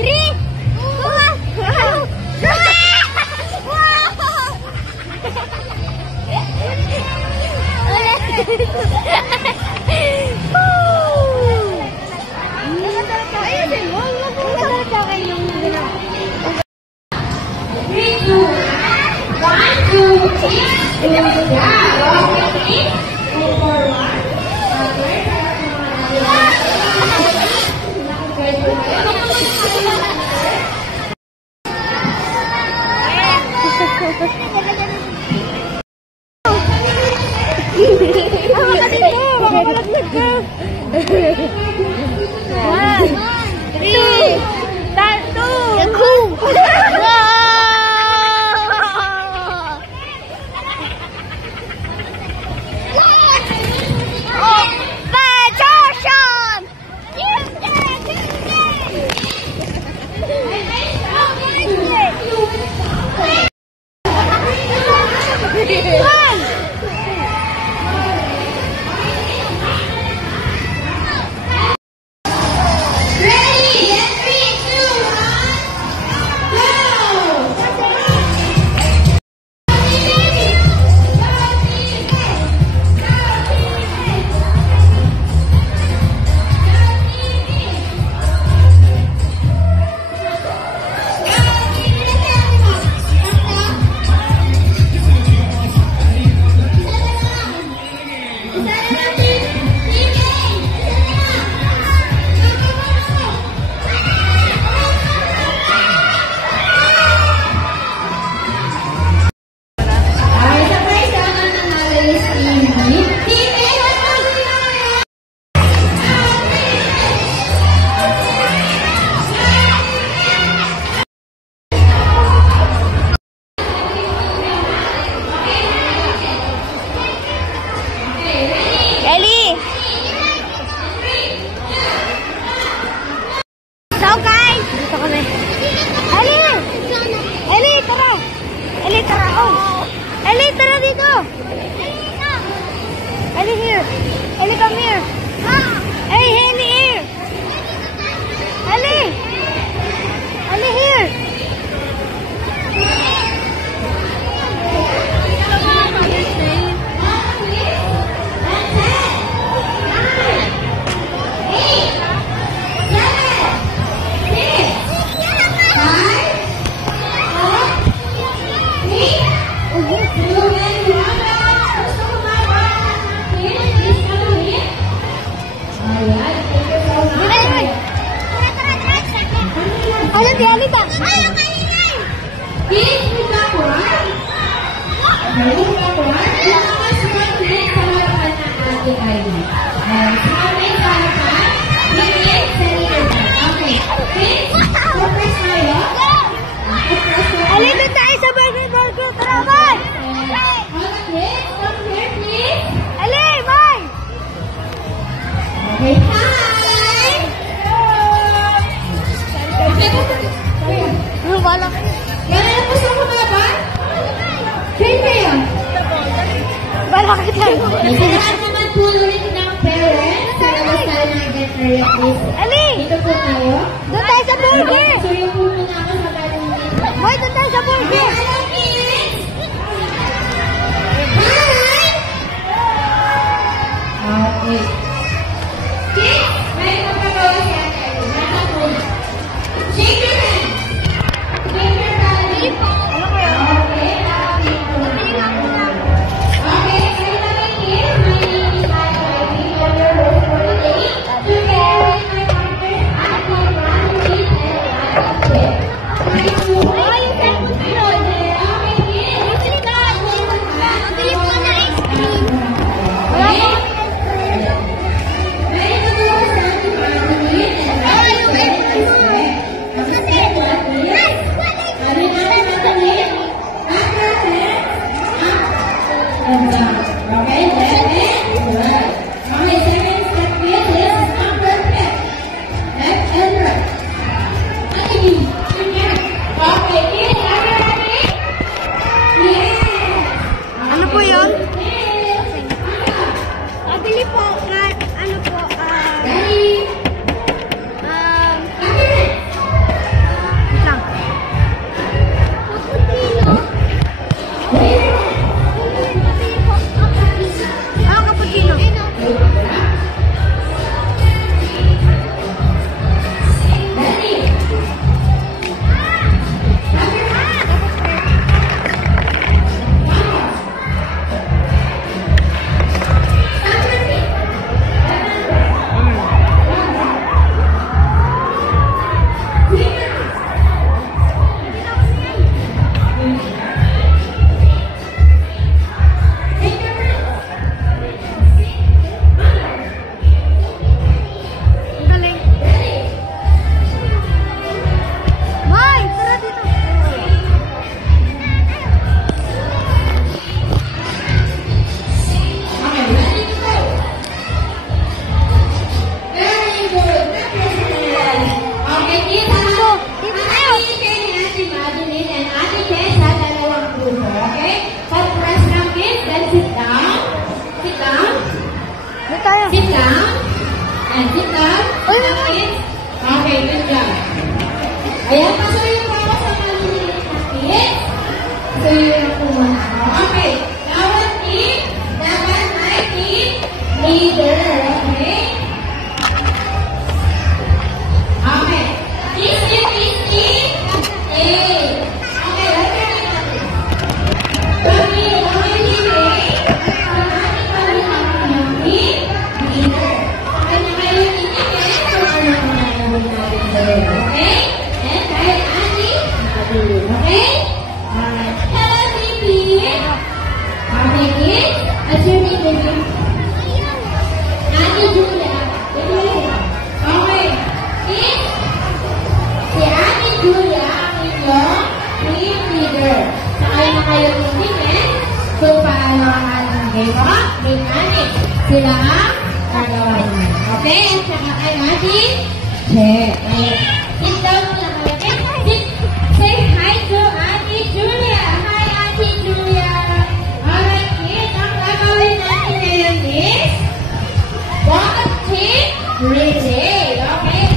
3, Alright. Sit down. And sit down. Okay, good job. Ayan, pasuyin po ako sa maliliit na kids. Pasuyin po muna ako. Okay. Bawat team, dapat may team leader. Okay? Okay. Team. A. Okay, let's get it. Okay, team A. Team leader. Okay na kayo team A. Okay? And kay Annie, okay? Alright. Hello, team B. Okay, kids. What's your name, baby? Annie Julia. Okay. Kids, si Annie Julia ang inyong team leader. Sakay na kayo tingin kung paano ang ating game up with Annie. Sila ang gagawa niya. Okay? At saka kay Annie, check. Sit down muna kayo. Say hi to Auntie Julia. Hi, Auntie Julia. Alright, kids. Ang gagawin natin ngayon is bottom tip relay. Okay?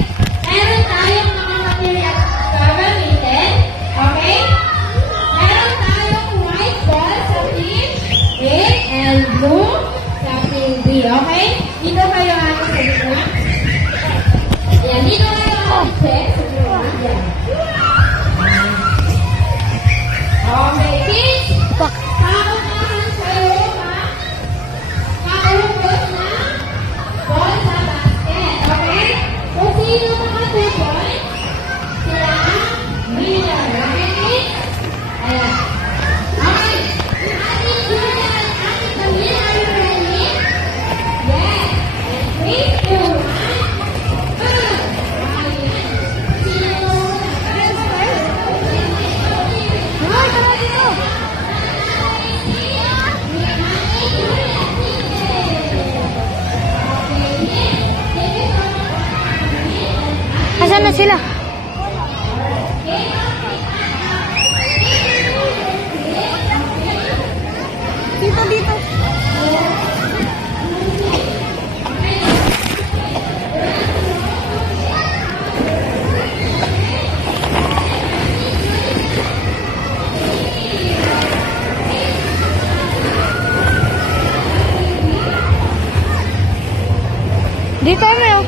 Meron tayong mga material gagamitin. Okay? Meron tayong white ball sa team A and blue sa team B. Okay? Dito kayo ating sa gitna. Yan, dito kayo ating check. Okay, kids. Paunahan kayo makaubos na ball sa basket. Okay? Kung sino mga 2 points, sila ang winner. Okay, kids? Ayan. Okay. Auntie Julia and Auntie Camille, are you ready? Yes. And 3, 2, 1. Go! Ayan. Sino? Asan na sila? Dito. Dito mo.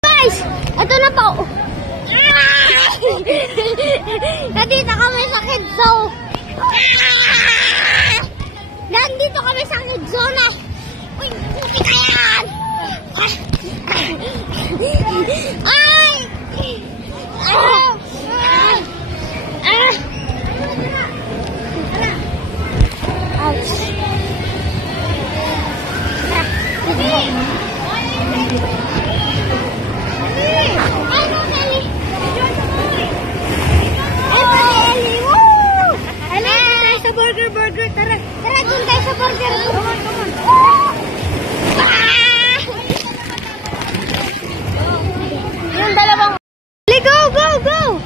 Guys, ito na po. Nandito kami sa kids zone. Nandito kami sa kids zone. Uy, puti ka yan. Ay! Ouch. Burger. Tara, dun tayo sa burger. Come on. Yung dalawang. Go.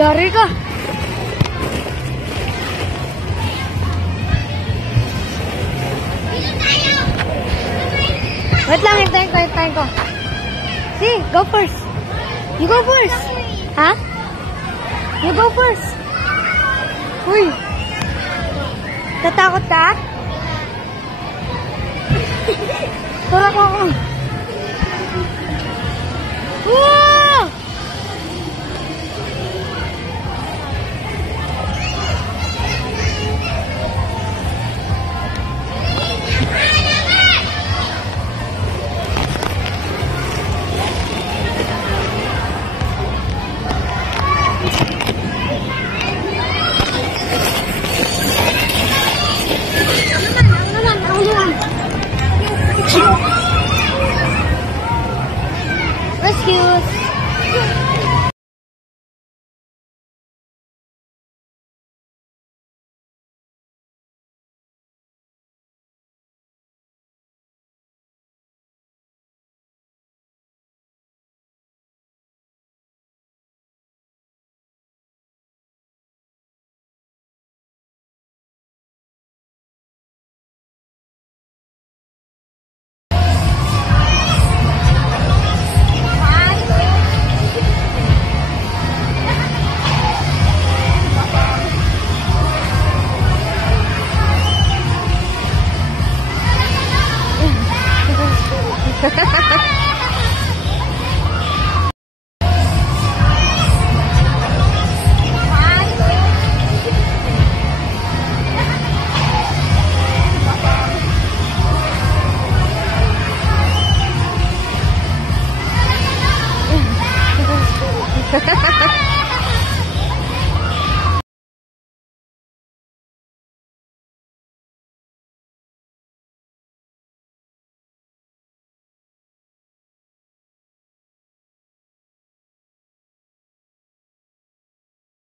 Yari ka. Wait lang, hintayin ko. See, go first. You go first. Ha? You go first. Uy. Tatakot ka? Tara ko ako. Wow! Rescues. Ha ha ha.